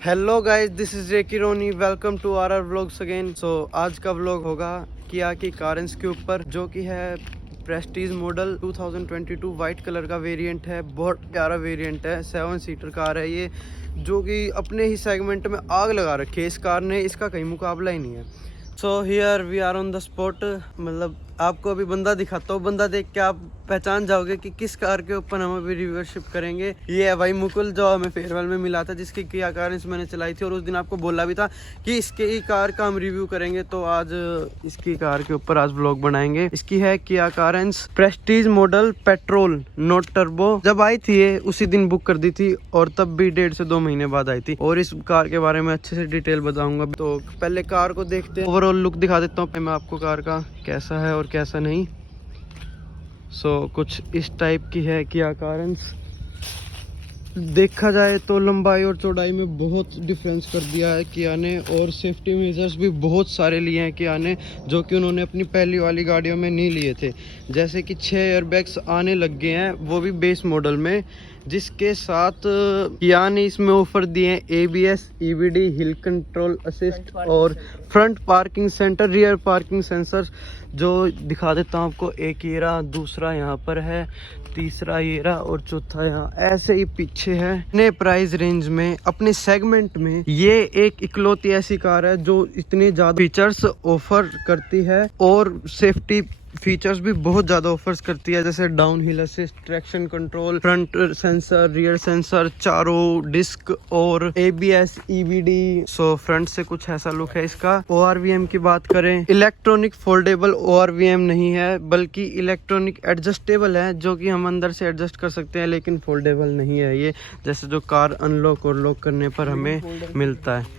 Hello guys, this is Reki Roni. Welcome to our vlogs again. So आज का vlog होगा किया की कारेंस के ऊपर, जो कि है प्रेस्टीज मॉडल 2022 वाइट कलर का वेरिएंट है। बहुत प्यारा वेरिएंट है, 7 सीटर कार है ये, जो कि अपने ही सेगमेंट में आग लगा रखी है इस कार ने। इसका कहीं मुकाबला ही नहीं है। So here we are on the spot. मतलब आपको अभी बंदा दिखाता हूँ, बंदा देख के आप पहचान जाओगे कि किस कार के ऊपर हम अभी रिव्यूअरशिप करेंगे। ये है भाई मुकुल, जो हमें फेयरवेल में मिला था, जिसकी किया कार मैंने चलाई थी और उस दिन आपको बोला भी था कि इसके ही कार का हम रिव्यू करेंगे। तो आज इसकी कार के ऊपर आज व्लॉग बनाएंगे। इसकी है किया Carens Prestige model petrol not turbo. जब आई थी ये उसी दिन बुक कर दी थी और तब भी 1.5 से 2 महीने बाद आई थी। और इस कार के बारे में अच्छे से डिटेल बताऊंगा। तो पहले कार को देखते हैं, ओवरऑल लुक दिखा देता हूँ मैं आपको कार का, कैसा है और कैसा नहीं। सो कुछ इस टाइप की है किया कारेंस। देखा जाए तो लंबाई और चौड़ाई में बहुत डिफरेंस कर दिया है किया ने, और सेफ्टी मेजर्स भी बहुत सारे लिए हैं किया ने, जो कि उन्होंने अपनी पहली वाली गाड़ियों में नहीं लिए थे। जैसे कि 6 एयरबैग्स आने लग गए हैं, वो भी बेस मॉडल में, जिसके साथ किया ने इसमें ऑफर दिए हैं ABS, EBD, हिल कंट्रोल असिस्ट और front parking centre, rear parking sensor. जो दिखा देता हूँ आपको, एक ये रहा, दूसरा यहाँ पर है, तीसरा ये रहा और चौथा यहाँ ऐसे ही पीछे है। अपने प्राइस रेंज में, अपने सेगमेंट में ये एक इकलौती ऐसी कार है जो इतने ज्यादा फीचर्स ऑफर करती है और सेफ्टी फीचर्स भी बहुत ज़्यादा ऑफर्स करती है, जैसे down hill assist, traction control, front sensor, rear sensor, चारों डिस्क और ABS, EBD। सो फ्रंट से कुछ ऐसा लुक है इसका। ORVM की बात करें, इलेक्ट्रॉनिक फोल्डेबल ORVM नहीं है, बल्कि इलेक्ट्रॉनिक एडजस्टेबल है, जो कि हम अंदर से एडजस्ट कर सकते हैं, लेकिन फोल्डेबल नहीं है ये, जैसे जो कार अनलॉक और लॉक करने पर हमें मिलता है।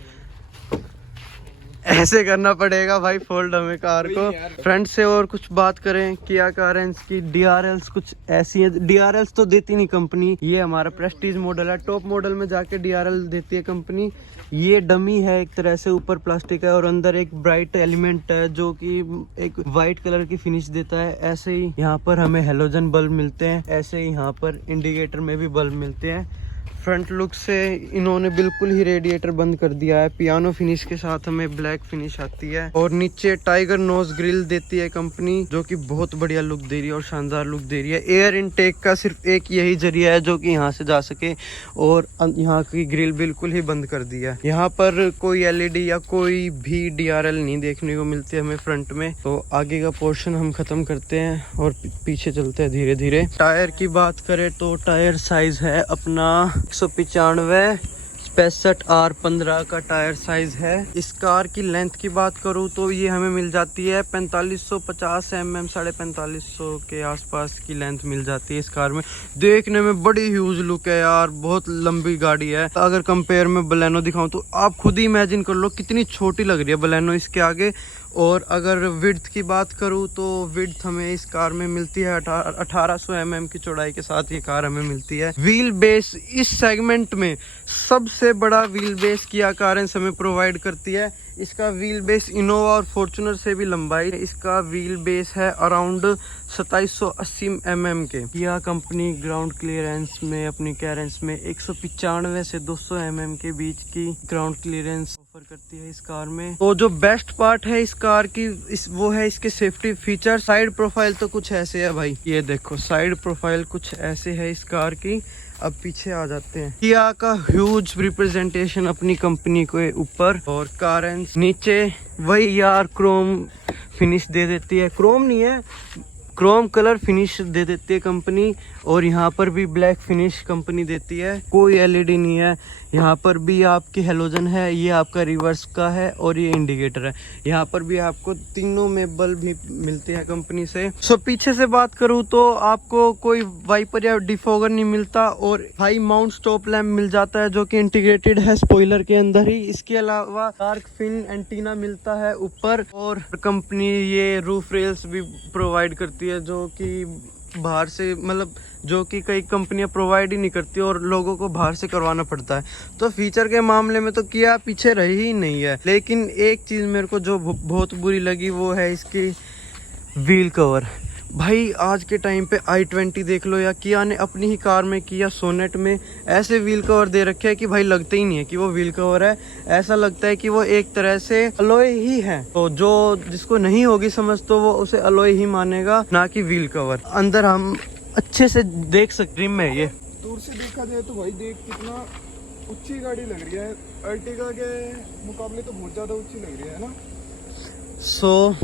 ऐसे करना पड़ेगा भाई फोल्ड हमें कार को। फ्रंट से और कुछ बात करें किया कारेंस की, DRLs कुछ ऐसी है। DRLs तो देती नहीं कंपनी, ये हमारा प्रेस्टीज मॉडल है, टॉप मॉडल में जाके DRL देती है कंपनी। ये डमी है एक तरह से, ऊपर प्लास्टिक है और अंदर एक ब्राइट एलिमेंट है जो कि एक वाइट कलर की फिनिश देता है। ऐसे ही यहाँ पर हमें हेलोजन बल्ब मिलते हैं, ऐसे ही यहाँ पर इंडिकेटर में भी बल्ब मिलते हैं। फ्रंट लुक से इन्होंने बिल्कुल ही रेडिएटर बंद कर दिया है, पियानो फिनिश के साथ हमें ब्लैक फिनिश आती है। और नीचे टाइगर नोज ग्रिल देती है कंपनी, जो कि बहुत बढ़िया लुक दे रही है और शानदार लुक दे रही है। एयर इनटेक का सिर्फ एक यही जरिया है जो कि यहाँ से जा सके, और यहाँ की ग्रिल बिल्कुल ही बंद कर दिया है। यहाँ पर कोई LED या कोई भी DRL नहीं देखने को मिलती है हमें फ्रंट में। तो आगे का पोर्शन हम खत्म करते हैं और पीछे चलते हैं धीरे धीरे। टायर की बात करें तो टायर साइज है अपना 195 65 R15 का टायर साइज है। इस कार की लेंथ की बात करूं तो ये हमें मिल जाती है 4550 mm, 4550 के आसपास की लेंथ मिल जाती है इस कार में। देखने में बड़ी ह्यूज लुक है यार, बहुत लंबी गाड़ी है। अगर कंपेयर में बलेनो दिखाऊं तो आप खुद ही इमेजिन कर लो कितनी छोटी लग रही है बलेनो इसके आगे। और अगर विड्थ की बात करूं तो विड्थ हमें इस कार में मिलती है 1800 mm की चौड़ाई के साथ ये कार हमें मिलती है। व्हील बेस इस सेगमेंट में सबसे बड़ा व्हील बेस किया कारेंस हमें प्रोवाइड करती है। इसका व्हील बेस इनोवा और फॉर्च्यूनर से भी लंबाई, इसका व्हील बेस है अराउंड 2780 mm के। किया कंपनी ग्राउंड क्लियरेंस में अपनी कैरेंस में 195 से 200 mm के बीच की ग्राउंड क्लियरेंस ऑफर करती है इस कार में। तो जो बेस्ट पार्ट है इस कार की वो है इसके सेफ्टी फीचर। साइड प्रोफाइल तो कुछ ऐसे है भाई, ये देखो साइड प्रोफाइल कुछ ऐसे है इस कार की। अब पीछे आ जाते हैं। किया का ह्यूज रिप्रेजेंटेशन अपनी कंपनी के ऊपर, और कारेंस नीचे वही यार क्रोम फिनिश दे देती है, क्रोम नहीं है, क्रोम कलर फिनिश दे देती है कंपनी। और यहाँ पर भी ब्लैक फिनिश कंपनी देती है, कोई LED नहीं है। यहाँ पर भी आपकी हेलोजन है, ये आपका रिवर्स का है और ये इंडिकेटर है। यहाँ पर भी आपको तीनों में बल्ब भी मिलते हैं कंपनी से। सो पीछे से बात करूँ तो आपको कोई वाइपर या डिफॉगर नहीं मिलता, और हाई माउंट स्टॉप लैम्प मिल जाता है जो कि इंटीग्रेटेड है स्पॉइलर के अंदर ही। इसके अलावा डार्क फिन एंटीना मिलता है ऊपर, और कंपनी ये रूफ रेल्स भी प्रोवाइड करती है, जो कि बाहर से, मतलब जो कि कई कंपनियां प्रोवाइड ही नहीं करती और लोगों को बाहर से करवाना पड़ता है। तो फीचर के मामले में तो किया पीछे रही ही नहीं है। लेकिन एक चीज़ मेरे को जो बहुत बुरी लगी वो है इसकी व्हील कवर। भाई आज के टाइम पे i20 देख लो या किया ने अपनी ही कार में किया सोनेट में ऐसे व्हील कवर दे रखे हैं कि भाई लगते ही नहीं है कि वो व्हील कवर है, ऐसा लगता है कि वो एक तरह से अलॉय ही है। तो जो जिसको नहीं होगी समझ तो वो उसे अलॉय ही मानेगा, ना कि व्हील कवर। अंदर हम अच्छे से देख सकते हैं। ये दूर से देखा जाए तो भाई देख कितना ऊंची गाड़ी लग रही है, अर्टिगा के मुकाबले तो बहुत ज्यादा ऊंची लग रही है ना। सो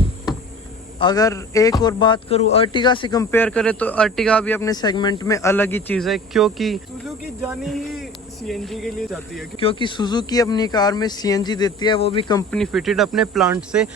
अगर एक और बात करूँ अर्टिगा से कंपेयर करें तो अर्टिगा भी अपने सेगमेंट में अलग ही चीज़ है, क्योंकि सुजुकी जानी ही सीएनजी के लिए जाती है, क्योंकि सुजुकी अपनी कार में सीएनजी देती है, वो भी कंपनी फिटेड अपने प्लांट से।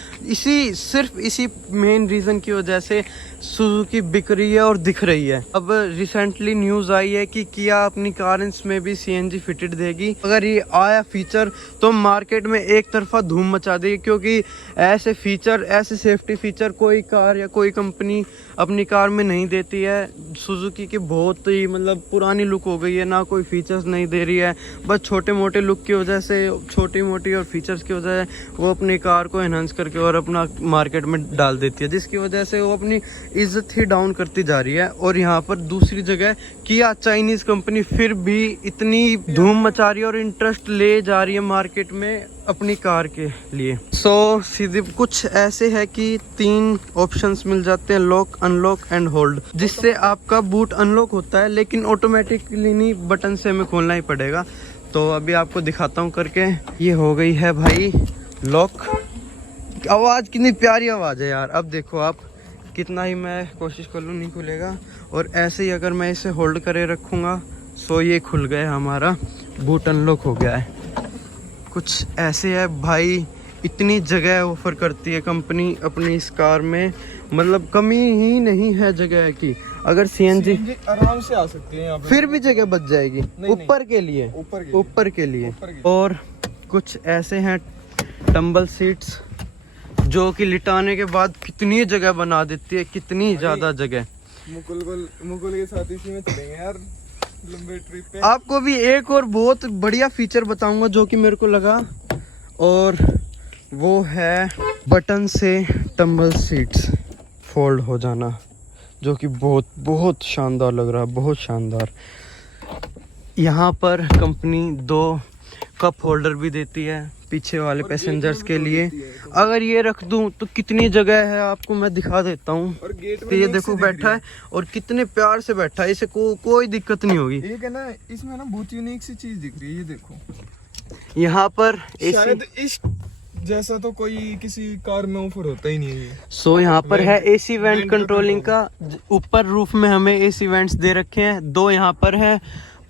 सिर्फ इसी मेन रीज़न की वजह से सुजुकी बिक रही है और दिख रही है। अब रिसेंटली न्यूज़ आई है कि किया अपनी कारेंस में भी सीएनजी फिटेड देगी। अगर ये आया फीचर तो मार्केट में एक तरफा धूम मचा देगी, क्योंकि ऐसे फीचर, ऐसे सेफ्टी फीचर कोई कार या कोई कंपनी अपनी कार में नहीं देती है। सुजुकी की बहुत ही मतलब पुरानी लुक हो गई है, ना कोई फीचर्स नहीं दे रही है, बस छोटे मोटे लुक की वजह से, छोटी मोटी और फीचर्स की वजह से वो अपनी कार को एनहांस करके और अपना मार्केट में डाल देती है, जिसकी वजह से वो अपनी इज्जत ही डाउन करती जा रही है। और यहाँ पर दूसरी जगह किया चाइनीज कंपनी फिर भी इतनी धूम मचा रही है और इंटरेस्ट ले जा रही है मार्केट में अपनी कार के लिए। सीधे कुछ ऐसे है कि 3 ऑप्शंस मिल जाते हैं, लॉक, अनलॉक एंड होल्ड, जिससे आपका बूट अनलॉक होता है, लेकिन ऑटोमेटिकली नहीं, बटन से हमें खोलना ही पड़ेगा। तो अभी आपको दिखाता हूँ करके। ये हो गई है भाई लॉक। आवाज़ कितनी प्यारी आवाज़ है यार। अब देखो आप, कितना ही मैं कोशिश कर लूँ नहीं खुलेगा। और ऐसे ही अगर मैं इसे होल्ड करे रखूँगा सो ये खुल गया, हमारा बूट अनलॉक हो गया है। कुछ ऐसे है भाई, इतनी जगह ऑफर करती है कंपनी अपनी इस कार में, मतलब कमी ही नहीं है जगह की। अगर सीएनजी आराम से आ सकती है यहाँ पे, फिर भी जगह बच जाएगी ऊपर के लिए, ऊपर के लिए। और कुछ ऐसे हैं टम्बल सीट्स, जो कि लिटाने के बाद कितनी जगह बना देती है, कितनी ज्यादा जगह। मुकुल के साथ इसी में चलेंगे यार लंबे ट्रिप पे। आपको भी एक और बहुत बढ़िया फीचर बताऊंगा जो कि मेरे को लगा, और वो है बटन से टम्बल सीट्स फोल्ड हो जाना, जो कि बहुत बहुत शानदार लग रहा है, बहुत शानदार। यहाँ पर कंपनी 2 कप होल्डर भी देती है पीछे वाले पैसेंजर्स के लिए। अगर ये रख दूं तो कितनी जगह है आपको मैं दिखा देता हूँ। तो ये देखो बैठा है और कितने प्यार से बैठा है, इसे कोई दिक्कत नहीं होगी। एक है ना इसमें ना बहुत यूनिक सी चीज दिख रही है, ये देखो यहाँ पर शायद इस जैसा तो कोई किसी कार में ऑफर होता ही नहीं है। सो यहाँ पर है एसी वेंट कंट्रोलिंग का। ऊपर रूफ में हमें एसी वेंट्स दे रखे हैं, 2 यहाँ पर है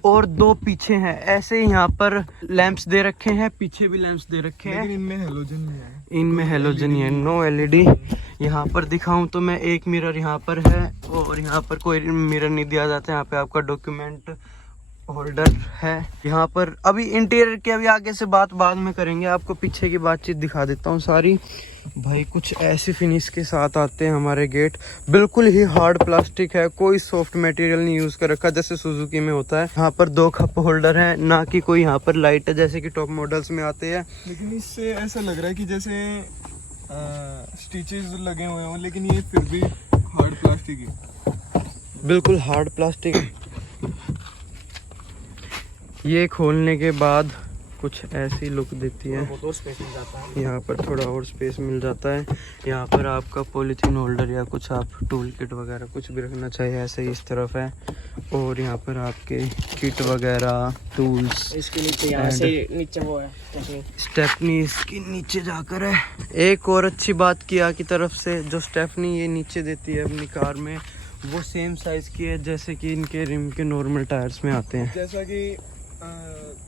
और 2 पीछे हैं। ऐसे ही यहाँ पर लैंप्स दे रखे हैं, पीछे भी लैंप्स दे रखे हैं, लेकिन इनमें हेलोजन नहीं है। इनमें हेलोजन नहीं है, नो एलईडी। यहाँ पर दिखाऊं तो मैं, एक मिरर यहाँ पर है और यहाँ पर कोई मिरर नहीं दिया जाता है। यहाँ पे आपका डॉक्यूमेंट होल्डर है। यहाँ पर अभी इंटीरियर के अभी आगे से बात बाद में करेंगे, आपको पीछे की बातचीत दिखा देता हूँ सारी। भाई कुछ ऐसी फिनिश के साथ आते हैं हमारे गेट, बिल्कुल ही हार्ड प्लास्टिक है, कोई सॉफ्ट मटेरियल नहीं यूज कर रखा जैसे सुजुकी में होता है। यहाँ पर 2 कप होल्डर है, ना कि कोई यहाँ पर लाइट है जैसे कि टॉप मॉडल्स में आते हैं। लेकिन इससे ऐसा लग रहा है कि जैसे स्टिचेस लगे हुए हों, लेकिन ये फिर भी हार्ड प्लास्टिक है, बिल्कुल हार्ड प्लास्टिक। ये खोलने के बाद कुछ ऐसी लुक देती है। यहाँ पर थोड़ा और स्पेस मिल जाता है। यहाँ पर आपका पॉलीथीन होल्डर या कुछ आप टूल किट वगैरह कुछ भी रखना चाहिए, ऐसे ही इस तरफ है। और यहाँ पर आपके किट वगैरह, टूल्स, इसके नीचे वो है स्टेपनी इसके नीचे जाकर है। एक और अच्छी बात किया की तरफ से, जो स्टेपनी ये नीचे देती है अपनी कार में, वो सेम साइज की है जैसे कि इनके रिम के नॉर्मल टायर्स में आते हैं। जैसा कि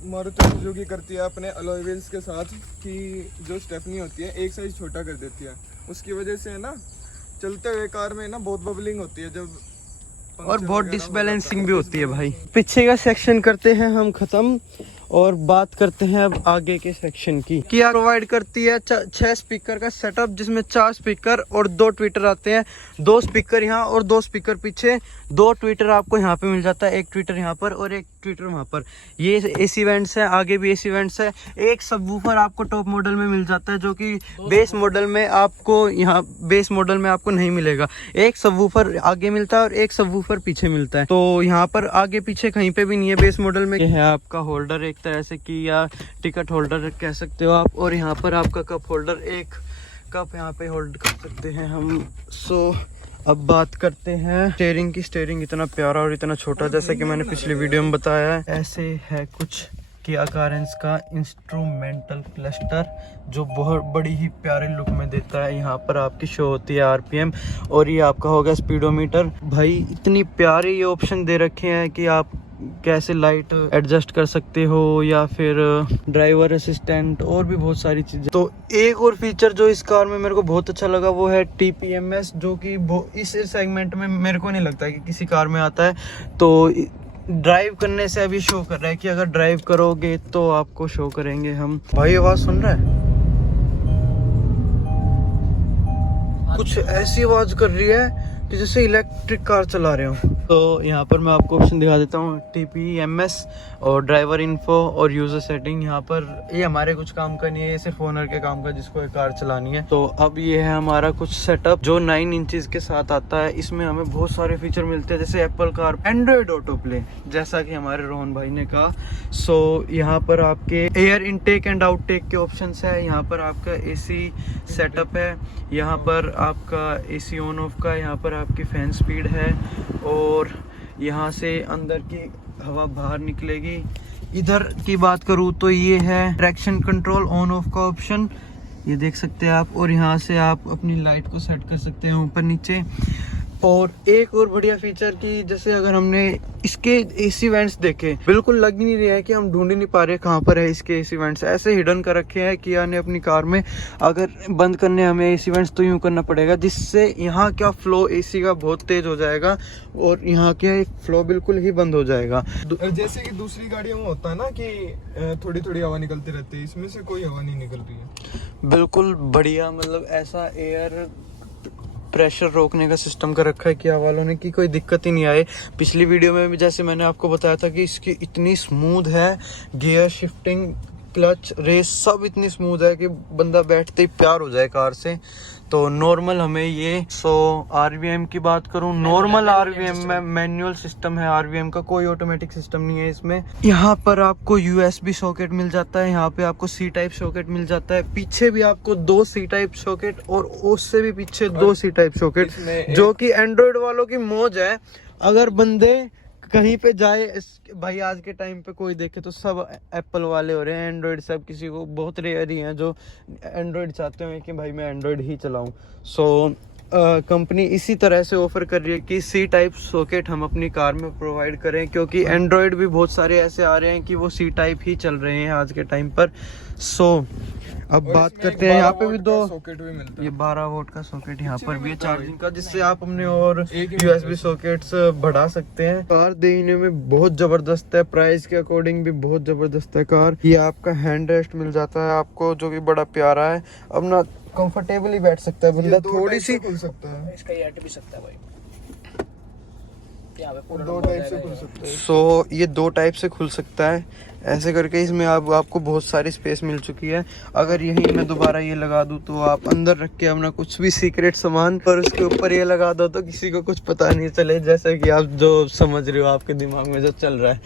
मारुति सुजुकी करती है अपने अलॉय व्हील्स के साथ, कि जो स्टेपनी होती है एक साइज छोटा कर देती है, उसकी वजह से है ना चलते हुए कार में ना बहुत बबलिंग होती है जब, और बहुत डिसबैलेंसिंग भी होती है भाई। पीछे का सेक्शन करते हैं हम खत्म और बात करते हैं अब आगे के सेक्शन की। किया प्रोवाइड करती है 6 स्पीकर का सेटअप, जिसमें 4 स्पीकर और 2 ट्विटर आते हैं। 2 स्पीकर यहाँ और 2 स्पीकर पीछे। 2 ट्विटर आपको यहाँ पे मिल जाता है, एक ट्विटर यहाँ पर और एक ट्विटर वहाँ पर। ये AC वेंट्स है, आगे भी AC वेंट्स है। एक सबवूफर आपको टॉप मॉडल में मिल जाता है, जो कि बेस मॉडल में आपको नहीं मिलेगा। एक सबवूफर आगे मिलता है और एक सबवूफर पीछे मिलता है। तो यहाँ पर आगे पीछे कहीं पे भी नहीं है बेस मॉडल में। ये है आपका होल्डर एक तरह से की, या टिकट होल्डर कह सकते हो आप। और यहाँ पर आपका कप होल्डर, एक कप यहाँ पे होल्ड कर सकते हैं हम। अब बात करते हैं स्टीयरिंग की। स्टीयरिंग इतना प्यारा और इतना छोटा, जैसा कि मैंने पिछली वीडियो में बताया है। ऐसे है कुछ किया कारेंस का इंस्ट्रूमेंटल क्लस्टर, जो बहुत बड़ी ही प्यारे लुक में देता है। यहाँ पर आपकी शो होती है RPM और ये आपका होगा स्पीडोमीटर। भाई इतनी प्यारे ये ऑप्शन दे रखे हैं कि आप कैसे लाइट एडजस्ट कर सकते हो, या फिर ड्राइवर असिस्टेंट और भी बहुत सारी चीजें। तो एक और फीचर जो इस कार में मेरे को बहुत अच्छा लगा वो है TPMS, जो कि इस सेगमेंट में मेरे को नहीं लगता कि किसी कार में आता है। तो ड्राइव करने से अभी शो कर रहा है कि अगर ड्राइव करोगे तो आपको शो करेंगे हम। भाई आवाज सुन रहा है, कुछ ऐसी आवाज कर रही है कि जैसे इलेक्ट्रिक कार चला रहे हो। तो यहाँ पर मैं आपको ऑप्शन दिखा देता हूँ, TPMS और ड्राइवर इन्फो और यूजर सेटिंग। यहाँ पर ये हमारे कुछ काम का नहीं है, ये सिर्फ ओनर के काम का जिसको ये कार चलानी है। तो अब ये है हमारा कुछ सेटअप जो 9 इंचेस के साथ आता है। इसमें हमें बहुत सारे फीचर मिलते हैं, जैसे Apple car, Android auto play, जैसा कि हमारे रोहन भाई ने कहा। यहाँ पर आपके एयर इनटेक एंड आउटटेक के ऑप्शन है। यहाँ पर आपका AC सेटअप है, यहाँ पर आपका AC ऑन ऑफ का, यहाँ पर आपकी फैन स्पीड है और यहाँ से अंदर की हवा बाहर निकलेगी। इधर की बात करूँ तो ये है ट्रैक्शन कंट्रोल ऑन ऑफ का ऑप्शन, ये देख सकते हैं आप। और यहाँ से आप अपनी लाइट को सेट कर सकते हैं ऊपर नीचे। और एक और बढ़िया फीचर की, जैसे अगर हमने इसके AC वेंट्स देखे, बिल्कुल लग ही नहीं रहा है कि हम ढूंढ ही नहीं पा रहे कहाँ पर है इसके AC वेंट्स। ऐसे हिडन कर रखे हैं किया ने अपनी कार में। अगर बंद करने हमें AC वेंट्स तो यूँ करना पड़ेगा, जिससे यहाँ का फ्लो AC का बहुत तेज हो जाएगा और यहाँ के फ्लो बिल्कुल ही बंद हो जाएगा। जैसे कि दूसरी गाड़ियों में होता है ना कि थोड़ी थोड़ी हवा निकलती रहती है, इसमें से कोई हवा नहीं निकल रही है। बिल्कुल बढ़िया, मतलब ऐसा एयर प्रेशर रोकने का सिस्टम कर रखा है किया वालों ने कि कोई दिक्कत ही नहीं आए। पिछली वीडियो में भी जैसे मैंने आपको बताया था कि इसकी इतनी स्मूथ है, गियर शिफ्टिंग, क्लच, रेस सब इतनी स्मूथ है कि बंदा बैठते ही प्यार हो जाए कार से। तो नॉर्मल हमें ये RVM की बात करूं, नॉर्मल RVM में मैनुअल सिस्टम है RVM का, कोई ऑटोमेटिक सिस्टम नहीं है इसमें। यहाँ पर आपको USB सॉकेट मिल जाता है, यहाँ पे आपको C टाइप सॉकेट मिल जाता है, पीछे भी आपको 2 C टाइप सॉकेट और उससे भी पीछे 2 C टाइप सॉकेट, जो कि एंड्रॉइड वालों की मौज है। अगर बंदे कहीं पे जाए, भाई आज के टाइम पे कोई देखे तो सब एप्पल वाले हो रहे हैं, एंड्रॉइड सब किसी को बहुत रेयर ही हैं जो एंड्रॉइड चाहते हैं कि भाई मैं एंड्रॉइड ही चलाऊं। कंपनी इसी तरह से ऑफर कर रही है कि C टाइप सॉकेट हम अपनी कार में प्रोवाइड करें, क्योंकि एंड्रॉइड भी बहुत सारे ऐसे आ रहे हैं कि वो C टाइप ही चल रहे हैं आज के टाइम पर। अब बात करते हैं, यहाँ पे भी 2 सॉकेट भी मिलता है। ये 12 वोल्ट का सॉकेट यहाँ पर भी है चार्जिंग का, जिससे आप अपने और USB सॉकेट्स बढ़ा सकते हैं। कार देखने में बहुत जबरदस्त है, प्राइस के अकॉर्डिंग भी बहुत जबरदस्त है कार। ये आपका हैंड रेस्ट मिल जाता है आपको, जो कि बड़ा प्यारा है। अब ना कंफर्टेबली बैठ सकता है बंदा, थोड़ी सी खुल सकता है, इसका ये हट भी सकता है भाई, यहाँ पे पूरा 2 टाइप से खुल सकता है। ये 2 टाइप से खुल सकता है, ऐसे करके इसमें आपको बहुत सारी स्पेस मिल चुकी है। अगर यही मैं दोबारा ये लगा दूं तो आप अंदर रख के अपना कुछ भी सीक्रेट सामान पर उसके ऊपर ये लगा दो तो किसी को कुछ पता नहीं चले, जैसे कि आप जो समझ रहे हो आपके दिमाग में जो चल रहा है।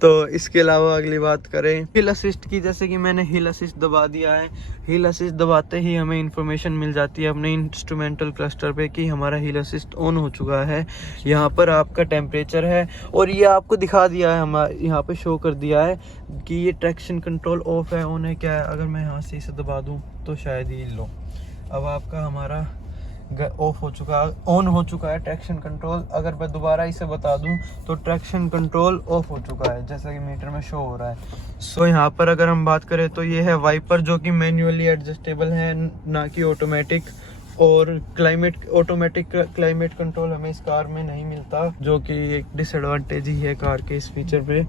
तो इसके अलावा अगली बात करें हिल असिस्ट की, जैसे कि मैंने हिल असिस्ट दबा दिया है। हिल असिस्ट दबाते ही हमें इंफॉर्मेशन मिल जाती है अपने इंस्ट्रूमेंटल क्लस्टर पे कि हमारा हिल असिस्ट ऑन हो चुका है। यहाँ पर आपका टेम्परेचर है और ये आपको दिखा दिया है, हमारे यहाँ पे शो कर दिया है कि ये ट्रैक्शन कंट्रोल ऑफ है ऑन है क्या है। अगर मैं यहाँ से इसे दबा दूँ तो शायद ये लो, अब आपका हमारा ऑफ हो चुका, ऑन हो चुका है ट्रैक्शन कंट्रोल। अगर मैं दोबारा इसे बता दूं तो ट्रैक्शन कंट्रोल ऑफ हो चुका है, जैसा कि मीटर में शो हो रहा है। यहाँ पर अगर हम बात करें तो ये है वाइपर, जो कि मैन्युअली एडजस्टेबल है, ना कि ऑटोमेटिक। और ऑटोमेटिक क्लाइमेट कंट्रोल हमें इस कार में नहीं मिलता, जो कि एक डिसएडवांटेज ही है कार के इस फीचर पे।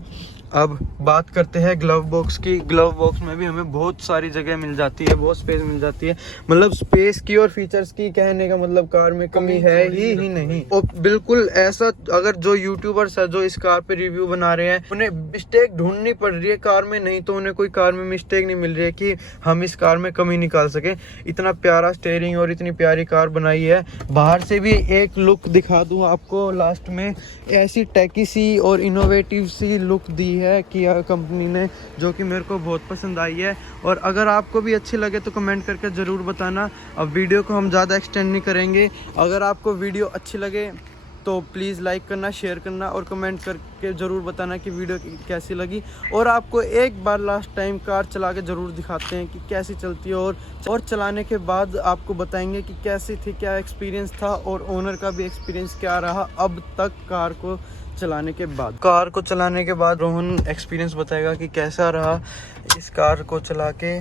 अब बात करते हैं ग्लव बॉक्स की। ग्लव बॉक्स में भी हमें बहुत सारी जगह मिल जाती है, बहुत स्पेस मिल जाती है। मतलब स्पेस की और फीचर्स की कहने का मतलब कार में कमी है ही नहीं। और बिल्कुल ऐसा, अगर जो यूट्यूबर्स है जो इस कार पे रिव्यू बना रहे हैं उन्हें मिस्टेक ढूंढनी पड़ रही है कार में, नहीं तो उन्हें कोई कार में मिस्टेक नहीं मिल रही है कि हम इस कार में कमी निकाल सके। इतना प्यारा स्टीयरिंग और इतनी प्यारी कार बनाई है। बाहर से भी एक लुक दिखा दूं आपको लास्ट में, ऐसी टैकी सी और इनोवेटिव सी लुक दी है किया कंपनी ने, जो कि मेरे को बहुत पसंद आई है। और अगर आपको भी अच्छी लगे तो कमेंट करके ज़रूर बताना। अब वीडियो को हम ज़्यादा एक्सटेंड नहीं करेंगे। अगर आपको वीडियो अच्छी लगे तो प्लीज़ लाइक करना, शेयर करना और कमेंट करके ज़रूर बताना कि वीडियो कैसी लगी। और आपको एक बार लास्ट टाइम कार चला के ज़रूर दिखाते हैं कि कैसी चलती है, और चलाने के बाद आपको बताएंगे कि कैसी थी, क्या एक्सपीरियंस था और ओनर का भी एक्सपीरियंस क्या रहा अब तक कार को चलाने के बाद। कार को चलाने के बाद रोहन एक्सपीरियंस बताएगा कि कैसा रहा इस कार को चला के,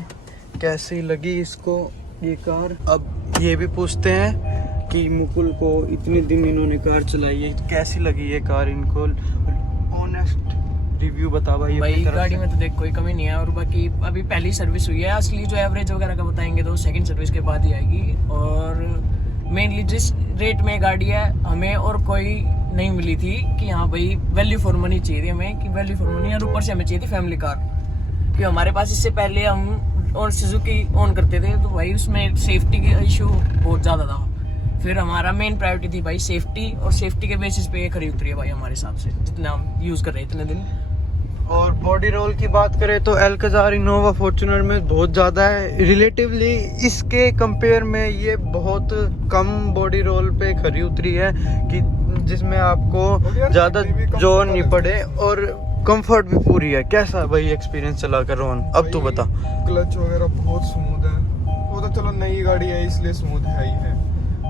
कैसी लगी इसको ये कार। अब ये भी पूछते हैं कि मुकुल को इतने दिन इन्होंने कार चलाई है, कैसी लगी ये कार इनको। ऑनेस्ट रिव्यू बता भाई। भाई गाड़ी में तो देख कोई कमी नहीं है, और बाकी अभी पहली सर्विस हुई है। असली जो एवरेज वगैरह का बताएंगे तो सेकंड सर्विस के बाद ही आएगी। और मेनली जिस रेट में गाड़ी है हमें और कोई नहीं मिली थी कि हाँ भाई वैल्यू फॉर मनी चाहिए थी हमें, कि वैल्यू फॉर मनी, और ऊपर से हमें चाहिए थी फैमिली कार। कि हमारे पास इससे पहले हम और सुजुकी ओन करते थे, तो भाई उसमें सेफ्टी का इशू बहुत ज़्यादा था। फिर हमारा मेन प्रायोरिटी थी भाई सेफ्टी, और सेफ्टी के बेसिस पे ये खरी उतरी है भाई हमारे हिसाब से, जितना हम यूज़ कर रहे हैं इतने दिन। और बॉडी रोल की बात करें तो एल्काजार इनोवा फॉर्च्यूनर में बहुत ज़्यादा है रिलेटिवली, इसके कंपेयर में ये बहुत कम बॉडी रोल पे खरी उतरी है, कि जिसमें आपको ज़्यादा जोर नहीं पड़े और कंफर्ट भी पूरी है। कैसा भाई एक्सपीरियंस चला कर रोहन, अब तू बता। क्लच वगैरह बहुत स्मूथ है, वो तो चलो नई गाड़ी है इसलिए स्मूथ है ही है।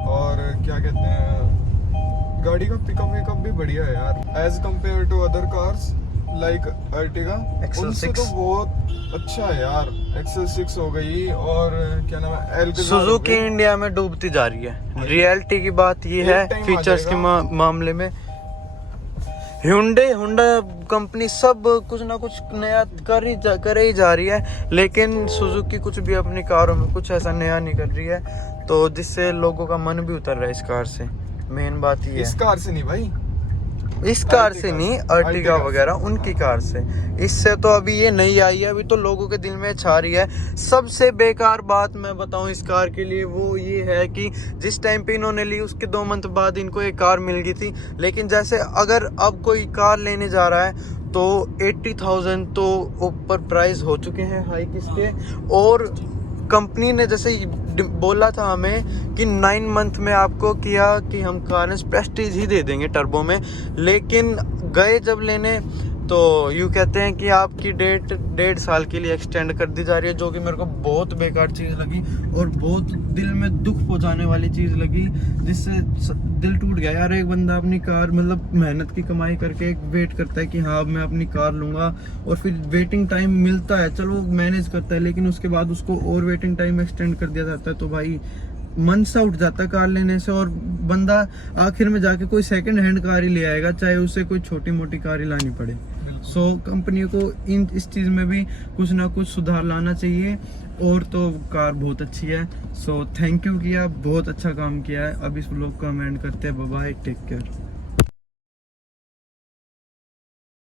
और क्या कहते हैं, गाड़ी का पिकअप विकअप भी बढ़िया है यार, as compare to other cars like Ertiga, उनसे तो बहुत अच्छा है यार। XL6 हो गई, और क्या नाम है, एल्काजार। सुजुकी इंडिया में डूबती जा रही है, रियलिटी की बात ये है फीचर्स के मामले में। हुंडा कंपनी सब कुछ ना कुछ नया कर ही जा रही है, लेकिन सुजुकी कुछ भी अपनी कारों में कुछ ऐसा नया नहीं कर रही है, तो जिससे लोगों का मन भी उतर रहा है इस कार से। मेन बात ये है, इस कार से नहीं भाई, इस कार से नहीं, अर्टिगा वगैरह उनकी कार से। इससे तो अभी ये नई आई है, अभी तो लोगों के दिल में छा रही है। सबसे बेकार बात मैं बताऊं इस कार के लिए वो ये है कि जिस टाइम पे इन्होंने ली उसके 2 मंथ बाद इनको एक कार मिल गई थी, लेकिन जैसे अगर अब कोई कार लेने जा रहा है तो 80,000 तो ऊपर प्राइस हो चुके हैं हाइक इसके। और कंपनी ने जैसे बोला था हमें कि 9 मंथ में आपको किया कि हम कारनेस प्रेस्टीज ही दे देंगे टर्बो में, लेकिन गए जब लेने तो यूँ कहते हैं कि आपकी डेट 1.5 साल के लिए एक्सटेंड कर दी जा रही है, जो कि मेरे को बहुत बेकार चीज़ लगी और बहुत दिल में दुख पहुंचाने वाली चीज़ लगी, जिससे दिल टूट गया यार। एक बंदा अपनी कार मतलब मेहनत की कमाई करके एक वेट करता है कि हाँ मैं अपनी कार लूँगा, और फिर वेटिंग टाइम मिलता है, चलो मैनेज करता है, लेकिन उसके बाद उसको और वेटिंग टाइम एक्सटेंड कर दिया जाता है, तो भाई मन सा उठ जाता है कार लेने से। और बंदा आखिर में जाके कोई सेकंड हैंड कार ही ले आएगा, चाहे उसे कोई छोटी मोटी कार ही लानी पड़े। सो कंपनी को इस चीज़ में भी कुछ ना कुछ सुधार लाना चाहिए। और तो कार बहुत अच्छी है, सो थैंक यू किया, बहुत अच्छा काम किया है। अब इस ब्लॉग को हम एंड करते हैं, बाय बाय, टेक केयर।